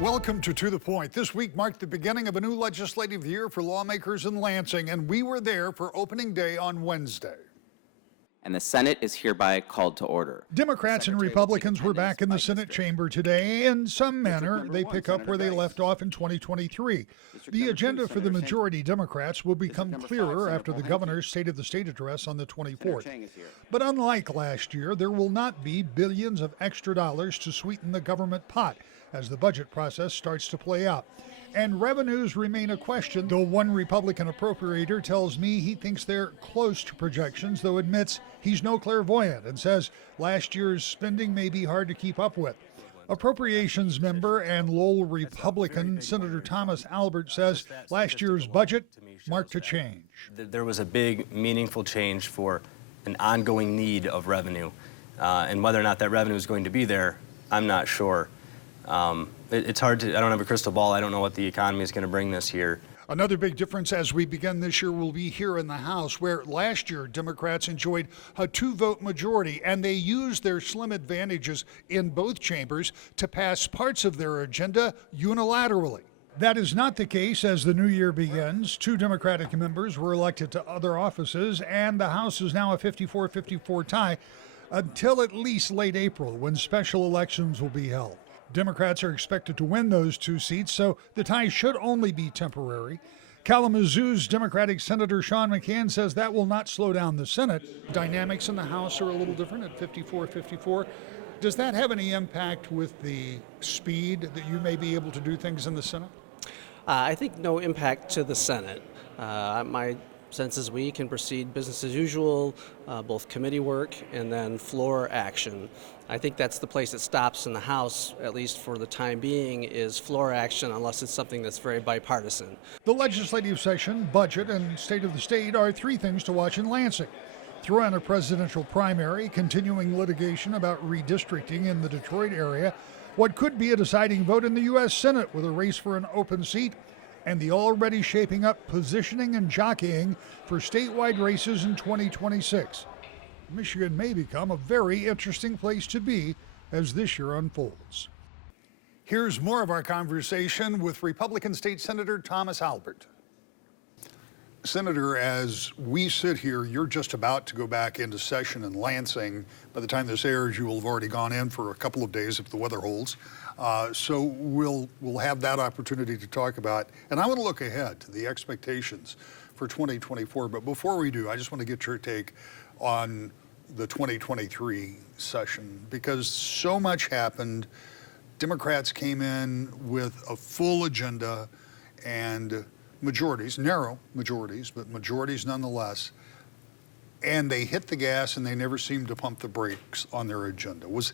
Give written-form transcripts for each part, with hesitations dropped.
Welcome to the Point. This week marked the beginning of a new legislative year for lawmakers in Lansing, and we were there for opening day on Wednesday. And the Senate is hereby called to order. Democrats and Republicans were back in the Senate chamber today. In some manner, they pick up where they left off in 2023. The agenda for the majority Democrats will become clearer after the governor's State of the State address on the 24th. But unlike last year, there will not be billions of extra dollars to sweeten the government pot as the budget process starts to play out. And revenues remain a question, though one Republican appropriator tells me he thinks they're close to projections, though admits he's no clairvoyant and says last year's spending may be hard to keep up with. Appropriations member and Lowell Republican Senator Thomas Albert says last year's budget marked a change. There was a big, meaningful change for an ongoing need of revenue. And whether or not that revenue is going to be there, I'm not sure. It's hard to, I don't have a crystal ball. I don't know what the economy is going to bring this year. Another big difference as we begin this year will be here in the House, where last year Democrats enjoyed a 2-vote majority, and they used their slim advantages in both chambers to pass parts of their agenda unilaterally. That is not the case as the new year begins. 2 Democratic members were elected to other offices, and the House is now a 54-54 tie until at least late April, when special elections will be held. Democrats are expected to win those 2 seats, so the tie should only be temporary. Kalamazoo's Democratic Senator Sean McCann says that will not slow down the Senate. Dynamics in the House are a little different at 54-54. Does that have any impact with the speed that you may be able to do things in the Senate? I think no impact to the Senate. My sense is we can proceed business as usual, both committee work and then floor action. I think that's the place that stops in the House, at least for the time being, is floor action unless it's something that's very bipartisan. The legislative session, budget, and State of the State are 3 things to watch in Lansing. Throw in a presidential primary, continuing litigation about redistricting in the Detroit area, what could be a deciding vote in the U.S. Senate with a race for an open seat, and the already shaping up positioning and jockeying for statewide races in 2026. Michigan may become a very interesting place to be as this year unfolds. Here's more of our conversation with Republican State Senator Thomas Albert. Senator, as we sit here, you're just about to go back into session in Lansing. By the time this airs, you will have already gone in for a couple of days if the weather holds. So we'll have that opportunity to talk about. And I want to look ahead to the expectations for 2024. But before we do, I just want to get your take on the 2023 session, because so much happened. Democrats came in with a full agenda and majorities, narrow majorities, but majorities nonetheless, and they hit the gas and they never seemed to pump the brakes on their agenda. Was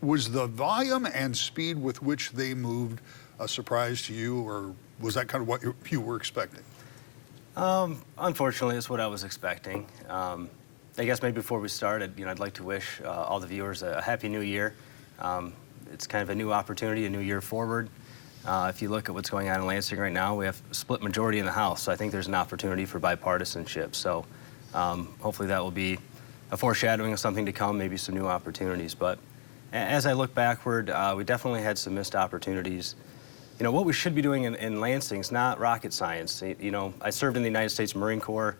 the volume and speed with which they moved a surprise to you, or was that kind of what you were expecting? Unfortunately, it's what I was expecting. I guess maybe before we started, I'd like to wish all the viewers a happy new year. It's kind of a new opportunity, a new year forward. If you look at what's going on in Lansing right now, we have a split majority in the House, so I think there's an opportunity for bipartisanship. So hopefully that will be a foreshadowing of something to come, maybe some new opportunities. But as I look backward, we definitely had some missed opportunities. What we should be doing in Lansing is not rocket science. I served in the United States Marine Corps,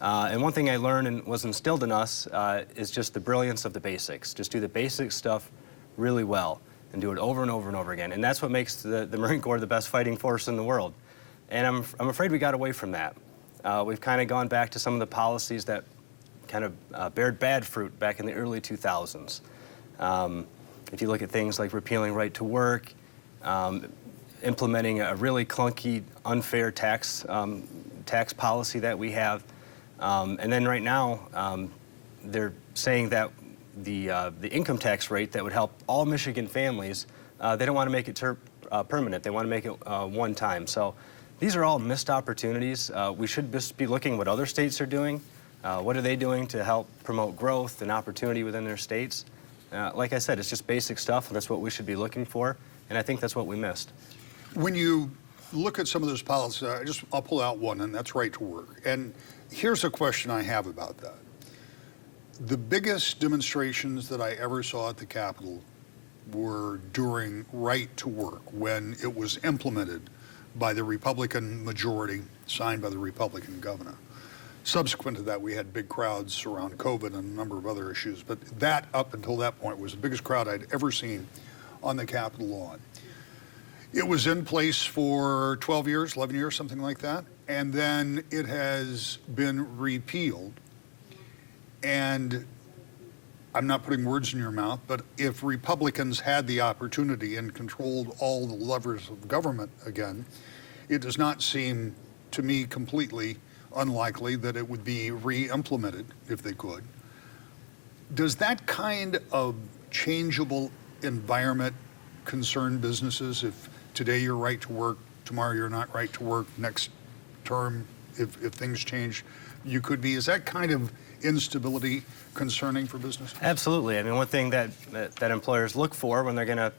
and one thing I learned and was instilled in us is just the brilliance of the basics. Just do the basic stuff really well and do it over and over and over again. And that's what makes the Marine Corps the best fighting force in the world. And I'm afraid we got away from that. We've kind of gone back to some of the policies that kind of bared bad fruit back in the early 2000s. If you look at things like repealing right to work, implementing a really clunky, unfair tax policy that we have, and then right now they're saying that the income tax rate that would help all Michigan families, they don't want to make it permanent. They want to make it one time. So these are all missed opportunities. We should just be looking what other states are doing. What are they doing to help promote growth and opportunity within their states? Like I said, it's just basic stuff, and that's what we should be looking for, and I think that's what we missed. When you look at some of those policies, I'll pull out one, and that's right to work. And here's a question I have about that. The biggest demonstrations that I ever saw at the Capitol were during right to work, when it was implemented by the Republican majority, signed by the Republican governor. Subsequent to that, we had big crowds around COVID and a number of other issues, but that, up until that point, was the biggest crowd I'd ever seen on the Capitol lawn. It was in place for 12 years, 11 years, something like that, and then it has been repealed. And I'm not putting words in your mouth, but if Republicans had the opportunity and controlled all the levers of government again, it does not seem to me completely unlikely that it would be re-implemented if they could. Does that kind of changeable environment concern businesses? If today you're right to work, tomorrow you're not right to work, next term, if things change, you could be. Is that kind of instability concerning for business? Absolutely. I mean, one thing that employers look for when they're going to,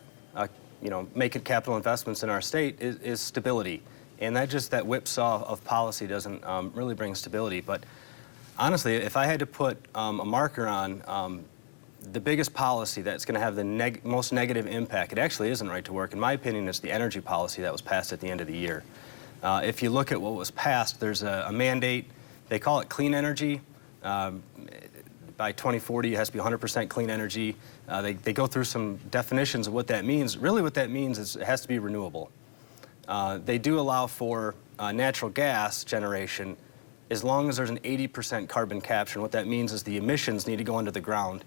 make capital investments in our state is stability. And that whipsaw of policy doesn't really bring stability. But honestly, if I had to put a marker on the biggest policy that's going to have the most negative impact, it actually isn't right to work. In my opinion, it's the energy policy that was passed at the end of the year. If you look at what was passed, there's a mandate. They call it clean energy. By 2040, it has to be 100% clean energy. They go through some definitions of what that means. Really what that means is it has to be renewable. They do allow for natural gas generation as long as there's an 80% carbon capture. And what that means is the emissions need to go under the ground.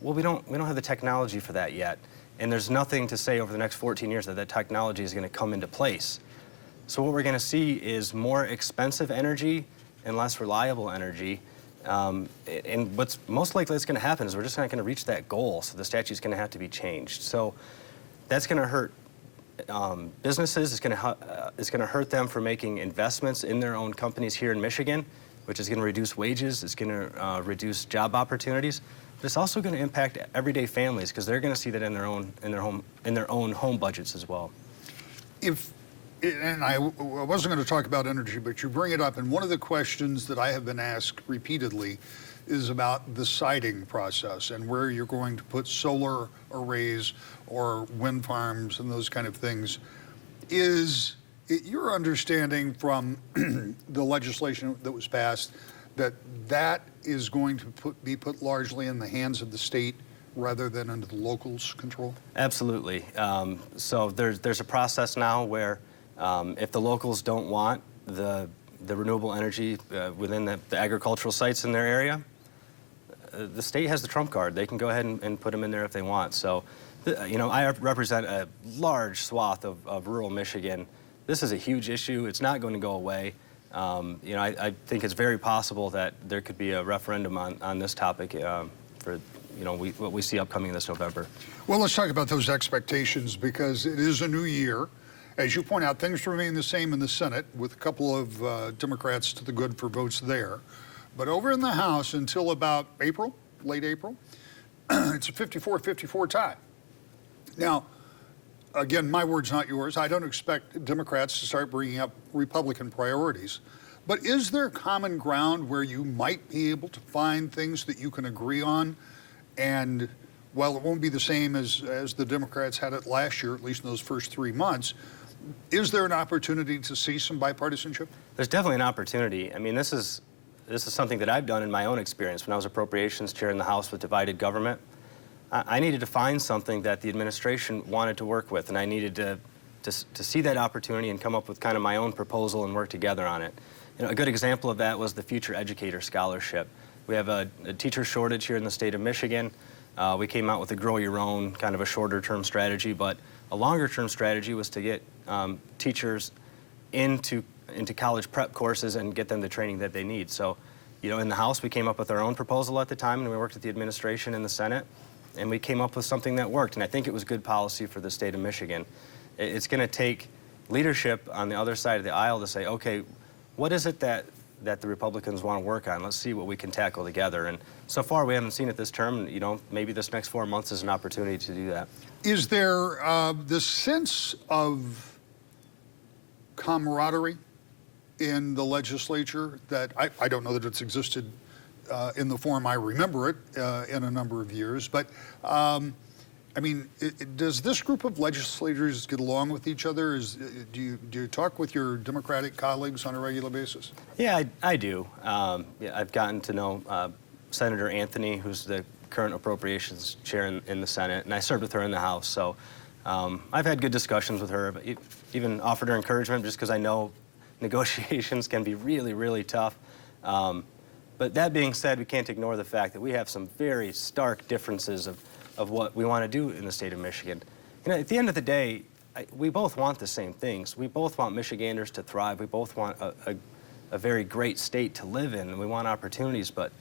Well, we don't have the technology for that yet. And there's nothing to say over the next 14 years that that technology is going to come into place. So what we're going to see is more expensive energy and less reliable energy. And what's most likely that's going to happen is we're just not going to reach that goal. So the statute's going to have to be changed. So that's going to hurt businesses. It's going to hurt them for making investments in their own companies here in Michigan, which is going to reduce wages. It's going to reduce job opportunities. But it's also going to impact everyday families because they're going to see that in their own home budgets as well. And I wasn't going to talk about energy, but you bring it up, and one of the questions that I have been asked repeatedly is about the siting process and where you're going to put solar arrays or wind farms and those kind of things. Is it your understanding from the legislation that was passed that that is going to be put largely in the hands of the state rather than under the locals' control? Absolutely. So there's a process now where if the locals don't want the renewable energy within the agricultural sites in their area, the state has the trump card. They can go ahead and put them in there if they want. So, I represent a large swath of rural Michigan. This is a huge issue. It's not going to go away. I think it's very possible that there could be a referendum on this topic for what we see upcoming this November. Well, let's talk about those expectations because it is a new year. As you point out, things remain the same in the Senate with a couple of Democrats to the good for votes there. But over in the House until about April, late April, it's a 54-54 tie. Now, again, my word's not yours. I don't expect Democrats to start bringing up Republican priorities. But is there common ground where you might be able to find things that you can agree on? And while it won't be the same as the Democrats had it last year, at least in those first 3 months, is there an opportunity to see some bipartisanship? There's definitely an opportunity. I mean, this is something that I've done in my own experience when I was appropriations chair in the House with divided government. I needed to find something that the administration wanted to work with, and I needed to see that opportunity and come up with kind of my own proposal and work together on it. A good example of that was the Future Educator Scholarship. We have a teacher shortage here in the state of Michigan. We came out with a Grow Your Own, kind of a shorter-term strategy, but a longer-term strategy was to get teachers into college prep courses and get them the training that they need. So, in the House, we came up with our own proposal at the time, and we worked with the administration in the Senate, and we came up with something that worked, and I think it was good policy for the state of Michigan. It's going to take leadership on the other side of the aisle to say, okay, what is it that the Republicans want to work on? Let's see what we can tackle together. And so far, we haven't seen it this term. Maybe this next 4 months is an opportunity to do that. Is there the sense of camaraderie in the legislature that I don't know that it's existed in the form I remember it in a number of years, but I mean, does this group of legislators get along with each other? Do you talk with your Democratic colleagues on a regular basis? Yeah, I do. Yeah, I've gotten to know Senator Anthony, who's the current appropriations chair in the Senate, and I served with her in the House. So I've had good discussions with her, but even offered her encouragement just because I know negotiations can be really, really tough. But that being said, we can't ignore the fact that we have some very stark differences of what we want to do in the state of Michigan. You know, at the end of the day, we both want the same things. We both want Michiganders to thrive. We both want a very great state to live in, and we want opportunities. But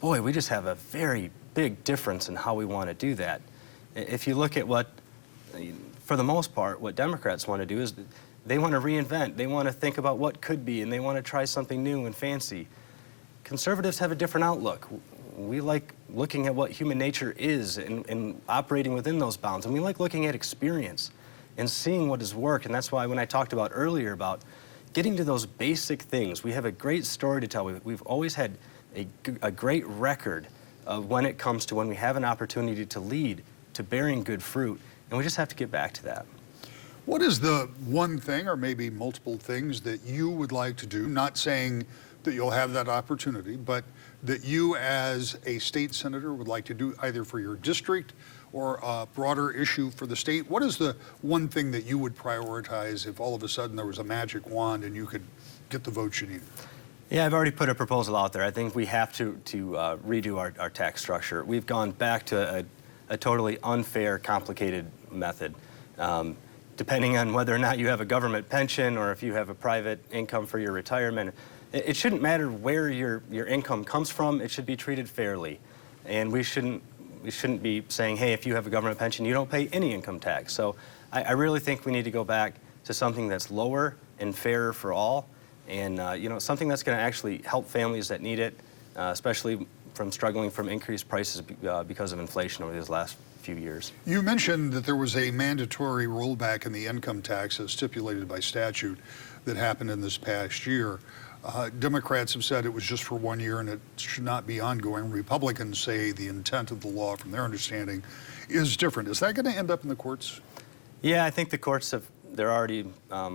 boy, we just have a very big difference in how we want to do that. If you look at what, for the most part, what Democrats want to do is they want to reinvent. They want to think about what could be, and they want to try something new and fancy. Conservatives have a different outlook. We like looking at what human nature is and operating within those bounds. And we like looking at experience and seeing what has worked. And that's why when I talked about earlier about getting to those basic things, we have a great story to tell. We've always had a great record of when it comes to when we have an opportunity to lead, to bearing good fruit. And we just have to get back to that. What is the one thing, or maybe multiple things, that you would like to do? Not saying that you'll have that opportunity, but that you as a state senator would like to do either for your district or a broader issue for the state? What is the one thing that you would prioritize if all of a sudden there was a magic wand and you could get the votes you need? Yeah, I've already put a proposal out there. I think we have to redo our tax structure. We've gone back to a totally unfair, complicated method. Depending on whether or not you have a government pension or if you have a private income for your retirement, it shouldn't matter where your income comes from. It should be treated fairly. And we shouldn't be saying, hey, if you have a government pension, you don't pay any income tax. So I really think we need to go back to something that's lower and fairer for all, and you know, something that's going to actually help families that need it, especially from struggling from increased prices because of inflation over these last few years. You mentioned that there was a mandatory rollback in the income tax as stipulated by statute that happened in this past year. Democrats have said it was just for 1 year and it should not be ongoing. Republicans say the intent of the law, from their understanding, is different. Is that going to end up in the courts? Yeah, I think the courts they're already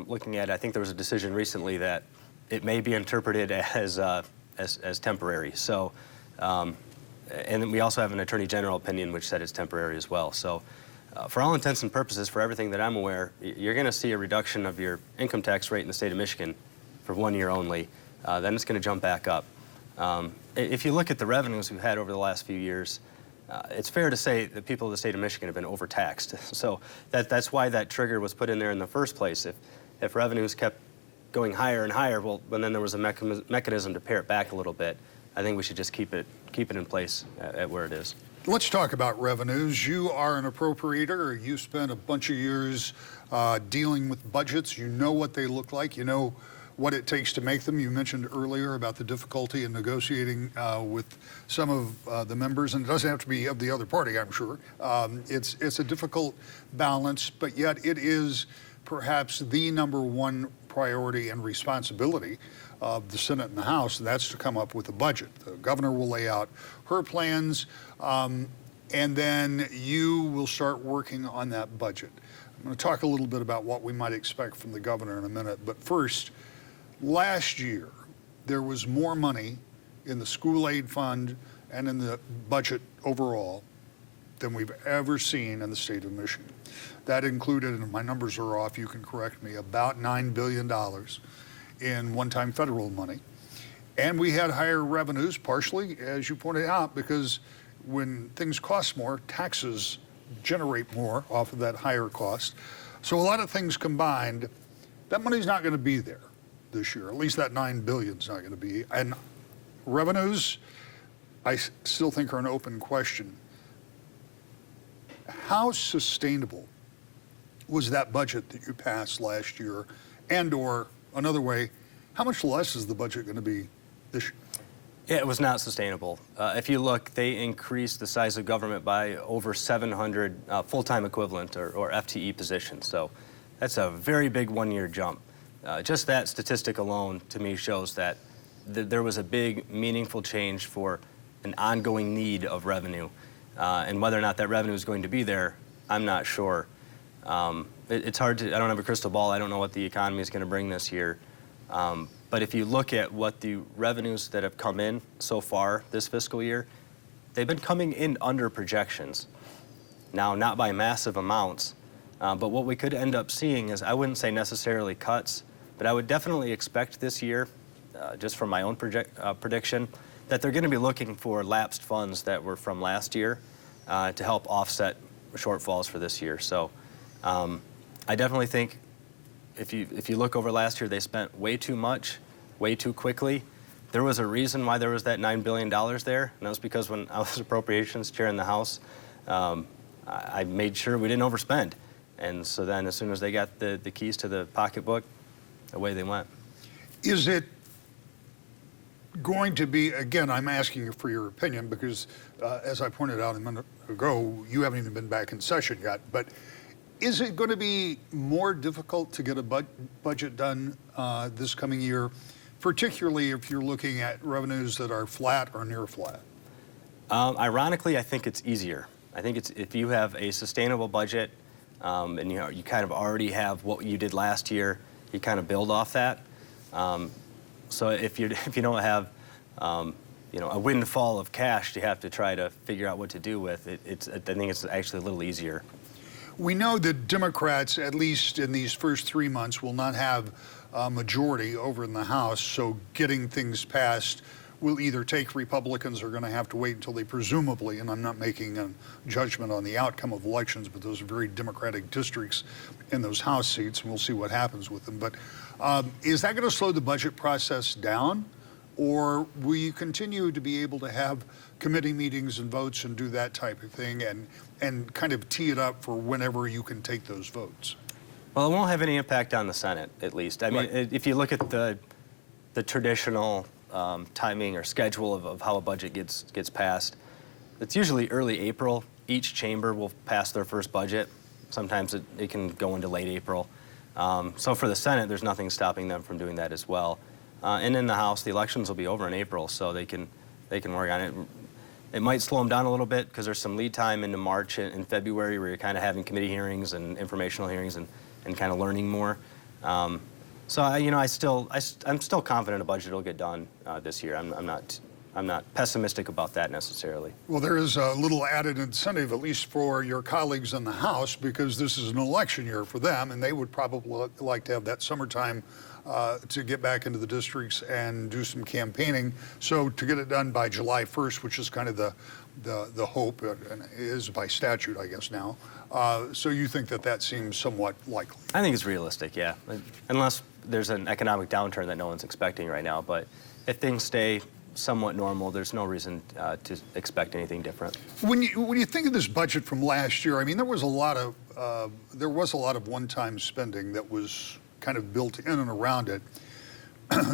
looking at it. I think there was a decision recently that it may be interpreted as temporary. So, and then we also have an Attorney General opinion which said it's temporary as well. So, for all intents and purposes, for everything that I'm aware, you're going to see a reduction of your income tax rate in the state of Michigan for 1 year only. Then it's going to jump back up. If you look at the revenues we've had over the last few years, it's fair to say that people of the state of Michigan have been overtaxed. So that's why that trigger was put in there in the first place. If revenues kept going higher and higher, well, and then there was a mechanism to pare it back a little bit. I think we should just keep it in place at where it is. Let's talk about revenues. You are an appropriator. You spent a bunch of years dealing with budgets. You know what they look like. You know what it takes to make them. You mentioned earlier about the difficulty in negotiating with some of the members, and it doesn't have to be of the other party, I'm sure. It's a difficult balance, but yet it is perhaps the number one priority and responsibility of the Senate and the House, and that's to come up with a budget. The governor will lay out her plans, and then you will start working on that budget. I'm going to talk a little bit about what we might expect from the governor in a minute, but first, last year, there was more money in the school aid fund and in the budget overall than we've ever seen in the state of Michigan. That included, and my numbers are off, you can correct me, about $9 billion in one-time federal money. And we had higher revenues, partially, as you pointed out, because when things cost more, taxes generate more off of that higher cost. So a lot of things combined, that money's not going to be there this year. At least that $9 billion is not going to be. And revenues, I still think, are an open question. How sustainable was that budget that you passed last year? And or another way, how much less is the budget going to be this year? Yeah, it was not sustainable. If you look, they increased the size of government by over 700 full-time equivalent or FTE positions. So that's a very big one-year jump. Just that statistic alone, to me, shows that there was a big, meaningful change for an ongoing need of revenue. And whether or not that revenue is going to be there, I'm not sure. It's hard to, I don't have a crystal ball. I don't know what the economy is going to bring this year. But if you look at what the revenues that have come in so far this fiscal year, they've been coming in under projections. Now, not by massive amounts, but what we could end up seeing is, I wouldn't say necessarily cuts, but I would definitely expect this year, just from my own prediction, that they're going to be looking for lapsed funds that were from last year to help offset shortfalls for this year. So I definitely think if you look over last year, they spent way too much, way too quickly. There was a reason why there was that $9 billion there, and that was because when I was Appropriations Chair in the House, I made sure we didn't overspend. And so then as soon as they got the keys to the pocketbook, away they went. Is it going to be, again, I'm asking you for your opinion because, as I pointed out a minute ago, you haven't even been back in session yet, but is it going to be more difficult to get a budget done this coming year, particularly if you're looking at revenues that are flat or near flat? Ironically, I think it's easier. I think it's if you have a sustainable budget and you kind of already have what you did last year, you kind of build off that. So if you don't have a windfall of cash you have to try to figure out what to do with, I think it's actually a little easier. We know that Democrats, at least in these first 3 months, will not have a majority over in the House, so getting things passed will either take Republicans are going to have to wait until they presumably, and I'm not making a judgment on the outcome of elections, but those are very Democratic districts in those House seats, and we'll see what happens with them. But is that going to slow the budget process down, or will you continue to be able to have committee meetings and votes and do that type of thing and kind of tee it up for whenever you can take those votes? Well, it won't have any impact on the Senate, at least. I mean, Right. if you look at the traditional timing or schedule of how a budget gets passed, it's usually early April. Each chamber will pass their first budget. Sometimes it can go into late April. So for the Senate, there's nothing stopping them from doing that as well. And in the House, the elections will be over in April, so they can work on it. It might slow them down a little bit because there's some lead time into March and February where you're kind of having committee hearings and informational hearings and kind of learning more. So I'm still confident a budget will get done this year. I'm not pessimistic about that necessarily. Well, there is a little added incentive, at least for your colleagues in the House, because this is an election year for them, and they would probably like to have that summertime to get back into the districts and do some campaigning. So to get it done by July 1st, which is kind of the hope, and is by statute, I guess now. So you think that seems somewhat likely? I think it's realistic, yeah. Unless there's an economic downturn that no one's expecting right now. But if things stay somewhat normal, there's no reason to expect anything different. When you think of this budget from last year, I mean, there was a lot of one-time spending that was kind of built in and around it.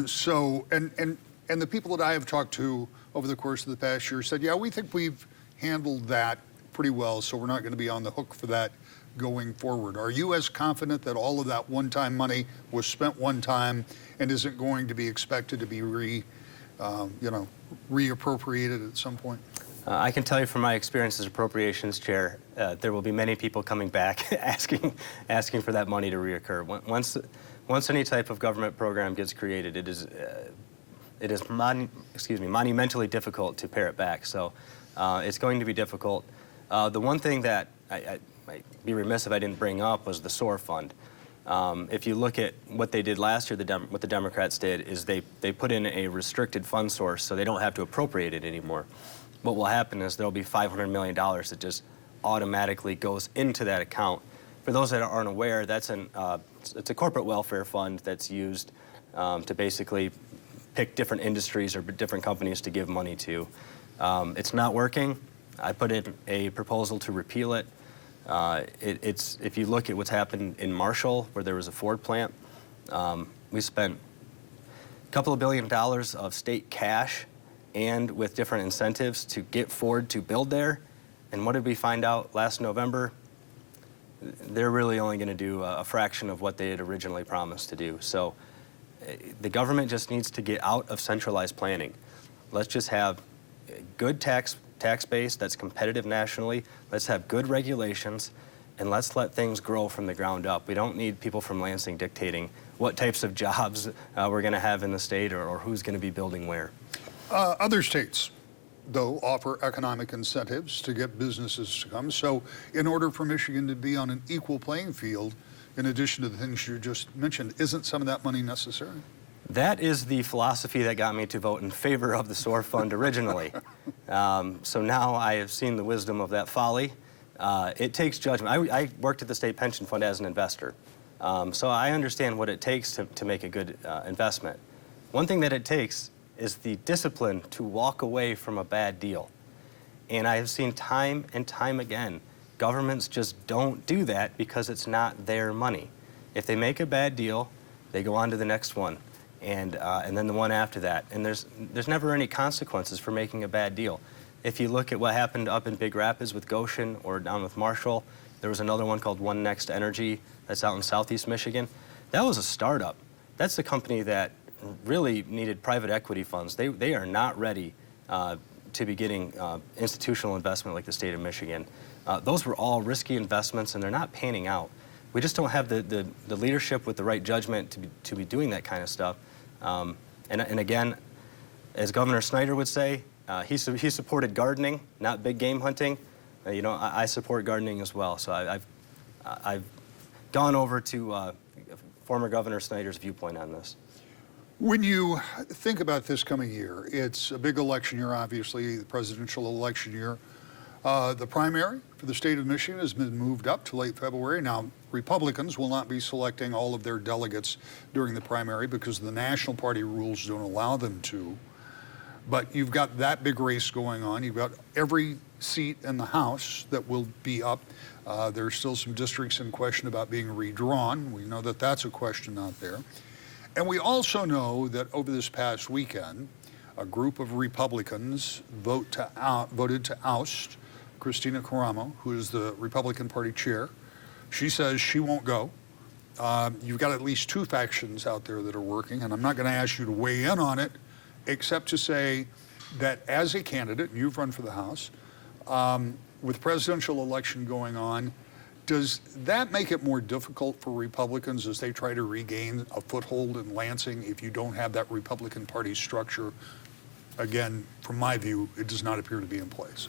So, and the people that I have talked to over the course of the past year said, yeah, we think we've handled that pretty well, so we're not going to be on the hook for that going forward. Are you as confident that all of that one-time money was spent one time and isn't going to be expected to be reappropriated at some point? I can tell you from my experience as Appropriations Chair, there will be many people coming back asking for that money to reoccur. Once any type of government program gets created, it is monumentally difficult to pare it back. So it's going to be difficult. The one thing that I might be remiss if I didn't bring up was the SOAR fund. If you look at what they did last year, what the Democrats did is they put in a restricted fund source so they don't have to appropriate it anymore. What will happen is there'll be $500 million that just automatically goes into that account. For those that aren't aware, it's a corporate welfare fund that's used to basically pick different industries or different companies to give money to. It's not working. I put in a proposal to repeal it. If you look at what's happened in Marshall, where there was a Ford plant, we spent a couple of $1 billion of state cash and with different incentives to get Ford to build there. And what did we find out last November? they're really only going to do a fraction of what they had originally promised to do. So the government just needs to get out of centralized planning. Let's just have a good tax base that's competitive nationally. Let's have good regulations, and let's let things grow from the ground up. We don't need people from Lansing dictating what types of jobs we're going to have in the state or who's going to be building where. Other states, though, offer economic incentives to get businesses to come. So in order for Michigan to be on an equal playing field, in addition to the things you just mentioned, isn't some of that money necessary? That is the philosophy that got me to vote in favor of the SOAR fund originally. So now I have seen the wisdom of that folly. It takes judgment. I worked at the state pension fund as an investor. So I understand what it takes to make a good investment. One thing that it takes is the discipline to walk away from a bad deal. And I have seen time and time again, governments just don't do that because it's not their money. If they make a bad deal, they go on to the next one, and then the one after that. And there's never any consequences for making a bad deal. If you look at what happened up in Big Rapids with Goshen or down with Marshall, there was another one called One Next Energy that's out in southeast Michigan. That was a startup. That's the company that really needed private equity funds. They are not ready to be getting institutional investment like the state of Michigan. Those were all risky investments, and they're not panning out. We just don't have the leadership with the right judgment to be doing that kind of stuff. And again, as Governor Snyder would say, he supported gardening, not big game hunting. You know, I support gardening as well. So I've gone over to former Governor Snyder's viewpoint on this. When you think about this coming year, it's a big election year, obviously, the presidential election year. The primary for the state of Michigan has been moved up to late February. Now, Republicans will not be selecting all of their delegates during the primary because the national party rules don't allow them to. But you've got that big race going on. You've got every seat in the House that will be up. There's still some districts in question about being redrawn. We know that that's a question out there. And we also know that over this past weekend, a group of Republicans voted to oust Christina Caramo, who is the Republican Party chair. She says she won't go. You've got at least two factions out there that are working, and I'm not going to ask you to weigh in on it, except to say that as a candidate, you've run for the House, with presidential election going on, does that make it more difficult for Republicans as they try to regain a foothold in Lansing if you don't have that Republican Party structure? Again, from my view, it does not appear to be in place.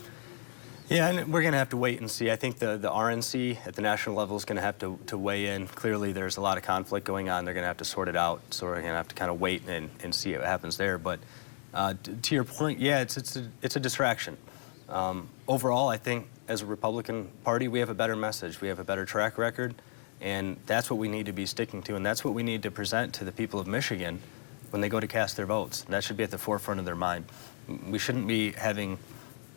Yeah, and we're going to have to wait and see. I think the RNC at the national level is going to have to weigh in. Clearly, there's a lot of conflict going on. They're going to have to sort it out. So we're going to have to kind of wait and see what happens there. But to your point, yeah, it's a distraction. Overall, I think as a Republican Party, we have a better message. We have a better track record, and that's what we need to be sticking to, and that's what we need to present to the people of Michigan when they go to cast their votes. That should be at the forefront of their mind. We shouldn't be having,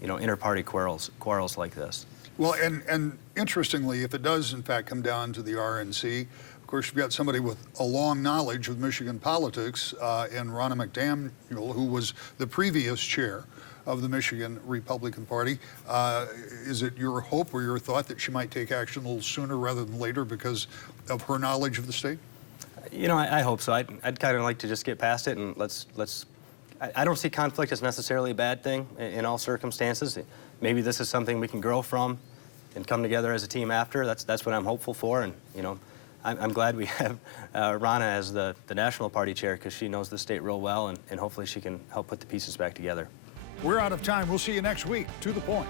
you know, inter-party quarrels like this. Well, and interestingly, if it does in fact come down to the RNC, of course, you've got somebody with a long knowledge of Michigan politics in Ronna McDaniel, who was the previous chair of the Michigan Republican Party. Is it your hope or your thought that she might take action a little sooner rather than later because of her knowledge of the state? You know, I hope so. I'd kind of like to just get past it and let's. I don't see conflict as necessarily a bad thing in all circumstances. Maybe this is something we can grow from and come together as a team after. That's what I'm hopeful for. And you know, I'm glad we have Ronna as the national party chair because she knows the state real well, and hopefully she can help put the pieces back together. We're out of time. We'll see you next week. To the point.